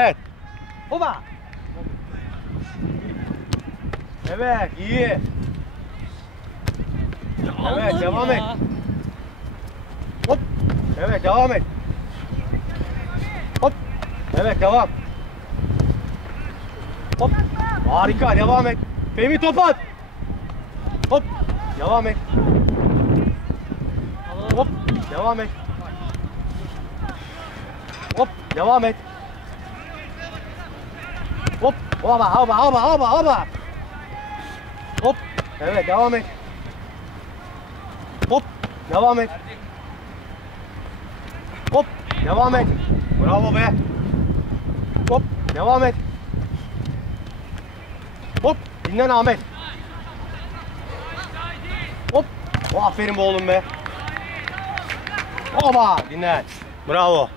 Evet. Hopa. Evet, iyi. Evet, devam et. Hop. Evet, devam et. Hop. Evet, devam. Hop. Harika, devam et. Fehmi top at. Hop. Devam et. Hop. Devam et. Hop. Devam et. Hop. Hopa, hopa, hopa, hopa, hopa. Hop. Evet, devam et. Hop. Devam et. Hop. Devam et. Bravo be. Hop. Devam et. Hop. Dinlen Ahmet. Hop. Oh, aferin be oğlum be. Hopa. Dinlen. Bravo.